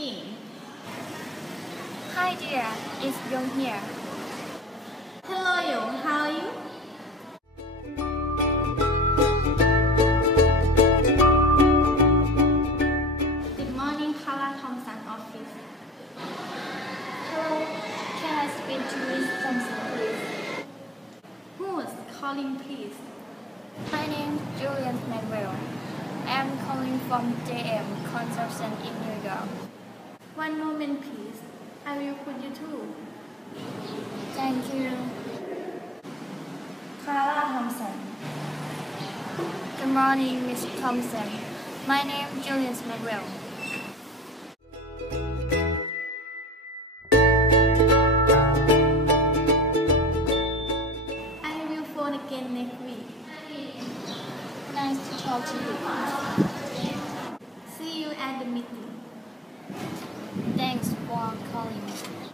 speaking. Hi dear, it's Yong here. Hello, Yong. How are you? Good morning, Carla Thompson office. Hello, can I speak to Miss Thompson, please? Who's calling, please? My name is Julian Manuel. I am calling from JM Construction in New York. One moment, please. I will put you through. Thank you. Carla Thompson. Good morning, Miss Thompson. My name is Julian Manuel. I will phone again next week. Nice to talk to you. See you at the meeting. Thanks for calling me.